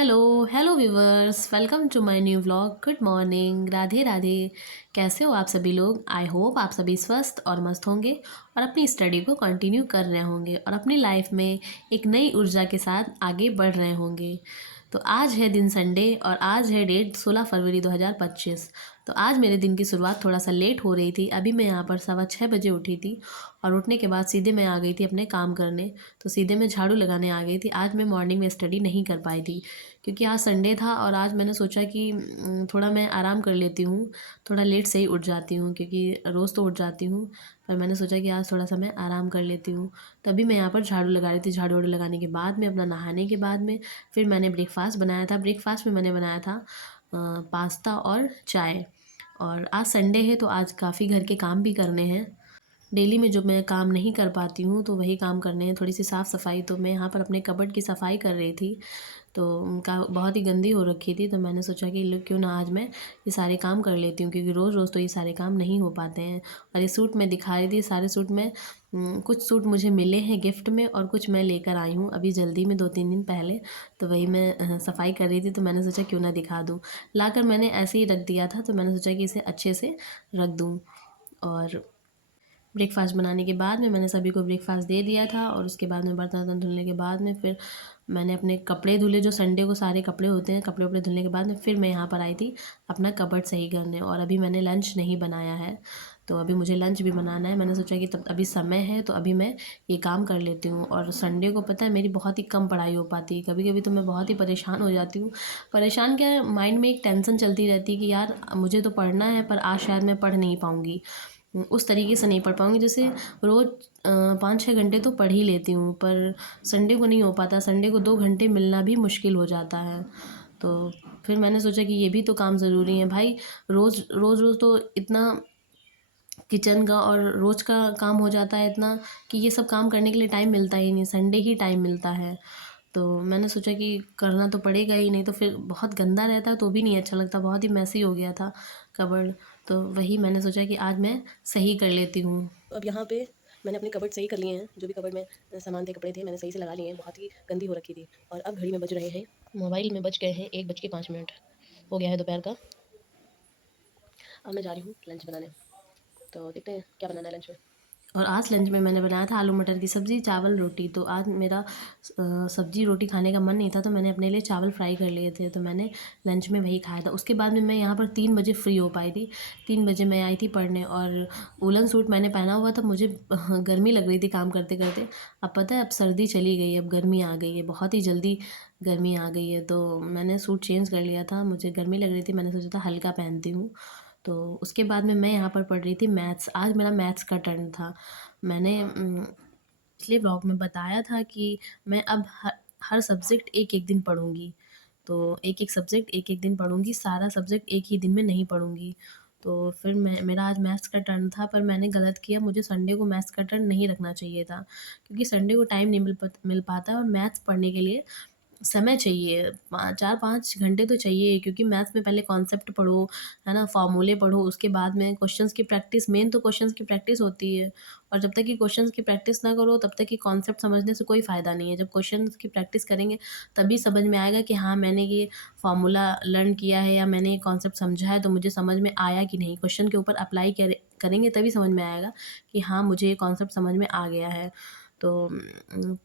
Hello hello viewers, welcome to my new vlog. Good morning, Radhe Radhe. कैसे हो आप सभी लोग? आई होप आप सभी स्वस्थ और मस्त होंगे और अपनी स्टडी को कंटिन्यू कर रहे होंगे और अपनी लाइफ में एक नई ऊर्जा के साथ आगे बढ़ रहे होंगे। तो आज है दिन संडे और आज है डेट 16 फरवरी 2025। तो आज मेरे दिन की शुरुआत थोड़ा सा लेट हो रही थी। अभी मैं यहाँ पर 6:15 बजे उठी थी और उठने के बाद सीधे मैं आ गई थी अपने काम करने। तो सीधे मैं झाड़ू लगाने आ गई थी। आज मैं मॉर्निंग में स्टडी नहीं कर पाई थी क्योंकि आज संडे था और आज मैंने सोचा कि थोड़ा मैं आराम कर लेती हूँ। थोड़ा लेट से ही उठ जाती हूँ क्योंकि रोज़ तो उठ जाती हूँ, पर मैंने सोचा कि आज थोड़ा सा मैं आराम कर लेती हूँ। तभी मैं यहाँ पर झाड़ू लगा रही थी। झाड़ू वाड़ू लगाने के बाद में, अपना नहाने के बाद में, फिर मैंने ब्रेकफास्ट बनाया था। ब्रेकफास्ट में मैंने बनाया था पास्ता और चाय। और आज संडे है तो आज काफ़ी घर के काम भी करने हैं। डेली में जो मैं काम नहीं कर पाती हूँ तो वही काम करने हैं। थोड़ी सी साफ़ सफाई, तो मैं यहाँ पर अपने कबर्ड की सफाई कर रही थी तो उनका बहुत ही गंदी हो रखी थी। तो मैंने सोचा कि लो क्यों ना आज मैं ये सारे काम कर लेती हूँ, क्योंकि रोज़ रोज़ तो ये सारे काम नहीं हो पाते हैं। और ये सूट मैं दिखा रही थी, सारे सूट में कुछ सूट मुझे मिले हैं गिफ्ट में और कुछ मैं लेकर आई हूँ अभी जल्दी में 2-3 दिन पहले। तो वही मैं सफाई कर रही थी तो मैंने सोचा क्यों ना दिखा दूँ। लाकर मैंने ऐसे ही रख दिया था तो मैंने सोचा कि इसे अच्छे से रख दूँ। और ब्रेकफास्ट बनाने के बाद में मैंने सभी को ब्रेकफास्ट दे दिया था और उसके बाद में बर्तन वर्तन धुलने के बाद में फिर मैंने अपने कपड़े धुले। जो संडे को सारे कपड़े होते हैं, कपड़े वपड़े धुलने के बाद में फिर मैं यहाँ पर आई थी अपना कबर्ड सही करने। और अभी मैंने लंच नहीं बनाया है तो अभी मुझे लंच भी बनाना है। मैंने सोचा कि तब अभी समय है तो अभी मैं ये काम कर लेती हूँ। और संडे को पता है मेरी बहुत ही कम पढ़ाई हो पाती है। कभी कभी तो मैं बहुत ही परेशान हो जाती हूँ। परेशान क्या है, माइंड में एक टेंशन चलती रहती है कि यार मुझे तो पढ़ना है पर आज शायद मैं पढ़ नहीं पाऊँगी, उस तरीके से नहीं पढ़ पाऊँगी। जैसे रोज़ 5-6 घंटे तो पढ़ ही लेती हूँ पर संडे को नहीं हो पाता। संडे को 2 घंटे मिलना भी मुश्किल हो जाता है। तो फिर मैंने सोचा कि ये भी तो काम ज़रूरी है भाई। रोज़ रोज़ रोज़ तो इतना किचन का और रोज़ का काम हो जाता है इतना कि ये सब काम करने के लिए टाइम मिलता ही नहीं, संडे ही टाइम मिलता है। तो मैंने सोचा कि करना तो पड़ेगा ही, नहीं तो फिर बहुत गंदा रहता है तो भी नहीं अच्छा लगता। बहुत ही मैसी हो गया था कबर्ड। तो वही मैंने सोचा कि आज मैं सही कर लेती हूँ। तो अब यहाँ पे मैंने अपने कबर्ड सही कर लिए हैं। जो भी कबर्ड में सामान थे, कपड़े थे, मैंने सही से लगा लिए हैं। बहुत ही गंदी हो रखी थी। और अब घड़ी में बज रहे हैं, मोबाइल में बज गए हैं 1:05 हो गया है दोपहर का। अब मैं जा रही हूँ लंच बनाने। तो देखते हैं क्या बनाना है लंच में। और आज लंच में मैंने बनाया था आलू मटर की सब्ज़ी, चावल, रोटी। तो आज मेरा सब्ज़ी रोटी खाने का मन नहीं था तो मैंने अपने लिए चावल फ्राई कर लिए थे तो मैंने लंच में वही खाया था। उसके बाद में मैं यहाँ पर 3 बजे फ्री हो पाई थी। 3 बजे मैं आई थी पढ़ने और वुलन सूट मैंने पहना हुआ था। मुझे गर्मी लग रही थी काम करते करते। अब पता है अब सर्दी चली गई है, अब गर्मी आ गई है, बहुत ही जल्दी गर्मी आ गई है। तो मैंने सूट चेंज कर लिया था, मुझे गर्मी लग रही थी, मैंने सोचा था हल्का पहनती हूँ। तो उसके बाद में मैं यहाँ पर पढ़ रही थी मैथ्स। आज मेरा मैथ्स का टर्न था। मैंने पिछले ब्लॉग में बताया था कि मैं अब हर सब्जेक्ट एक एक दिन पढ़ूँगी। तो एक एक सब्जेक्ट एक एक दिन पढ़ूँगी, सारा सब्जेक्ट एक ही दिन में नहीं पढ़ूँगी। तो फिर मेरा आज मैथ्स का टर्न था पर मैंने गलत किया। मुझे संडे को मैथ्स का टर्न नहीं रखना चाहिए था क्योंकि संडे को टाइम नहीं मिल पाता है और मैथ्स पढ़ने के लिए समय चाहिए। 4-5 घंटे तो चाहिए क्योंकि मैथ्स में पहले कॉन्सेप्ट पढ़ो, है ना, फ़ॉर्मूले पढ़ो, उसके बाद में क्वेश्चंस की प्रैक्टिस। मेन तो क्वेश्चंस की प्रैक्टिस होती है और जब तक कि क्वेश्चंस की प्रैक्टिस ना करो तब तक कि कॉन्सेप्ट समझने से कोई फ़ायदा नहीं है। जब क्वेश्चंस की प्रैक्टिस करेंगे तभी समझ में आएगा कि हाँ, मैंने ये फ़ॉर्मूला लर्न किया है या मैंने ये कॉन्सेप्ट समझा है तो मुझे समझ में आया कि नहीं। क्वेश्चन के ऊपर अप्लाई करेंगे तभी समझ में आएगा कि हाँ, मुझे ये कॉन्सेप्ट समझ में आ गया है। तो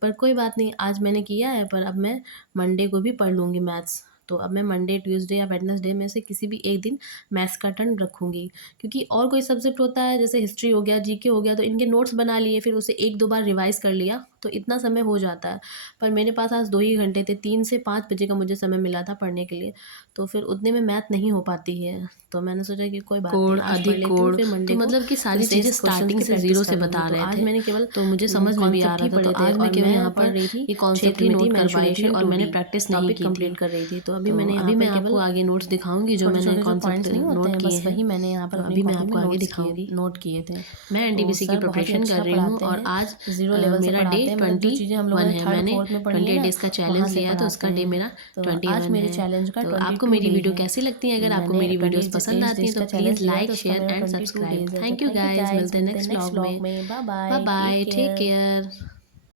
पर कोई बात नहीं, आज मैंने किया है पर अब मैं मंडे को भी पढ़ लूँगी मैथ्स। तो अब मैं मंडे, ट्यूसडे या वेडनेसडे में से किसी भी एक दिन मैथ्स का टर्न रखूँगी क्योंकि और कोई सब्जेक्ट होता है जैसे हिस्ट्री हो गया, जीके हो गया, तो इनके नोट्स बना लिए, फिर उसे 1-2 बार रिवाइज़ कर लिया तो इतना समय हो जाता है। पर मेरे पास आज 2 ही घंटे थे, 3 से 5 बजे का मुझे समय मिला था पढ़ने के लिए, तो फिर उतने में मैथ नहीं हो पाती है। तो मैंने सोचा कि कोई बात नहीं, कोड, आज पढ़ अधिक लेती हूँ, कोड, फिर तो मंडे को मतलब कि फिर सारी से चीज़ें क्वेश्चंस स्टार्टिंग की से प्रैक्टिस ज़ीरो से कर लूँगी। बता तो रहे आज थे, मैंने केवल तो मुझे समझ में भी आ कॉन्सेप्ट रहा ही था। तो पढ़े थे आज मैं और केवल मैं यहाँ पढ़ पर रही थी ये कॉन्सेप्ट क्षेत्र ही मिति नोट कर पाई थी मेंसुरेशन और 2D मैंने प्रैक्टिस नहीं टॉपिक की थी। कंप्लीट कर रही थी। तो अभी तो मैंने यहाँ अभी पर मैं आपको केवल आगे नोट्स दिखाऊँगी जो मैंने छोटे-छोटे जो कॉन्सेप्ट पॉइंट्स नहीं होते नोट हैं, किए बस हैं। वही मैंने यहाँ पर तो अपनी अभी मैं कॉपी में आपको आगे दिखाऊँगी। नोट किए थे। मैं तो एनटीपीसी की सर बहुत ही प्रिपरेशन कर अच्छा रही हूँ पढ़ाते और हैं, आज 0 लेवल से मेरा डे पढ़ाते हैं। मतलब जो चीज़ें हम 21 लोगों ने है। 3rd मैंने 4th में पढ़ी है 28 ना, डेज़ का वहाँ चैलेंज से लिया तो पढ़ाते उसका डे हैं। मेरा तो आज 21 मेरे है। चैलेंज का तो आपको 22 मेरी डे वीडियो है। कैसी लगती है? अगर आपको मैंने मेरी वीडियोज़ 28 पसंद आती डेज़ हैं तो का चैलेंज प्लीज़ लिया है, तो लाइक, उसका शेयर मेरा एंड 22 सब्सक्राइब। डेज़ है। तो thank you thank you guys, guys, मिलते हैं मिलते हैं नेक्स्ट नेक्स्ट व्लॉग व्लॉग में। में। Bye bye bye, take bye, take care. Care.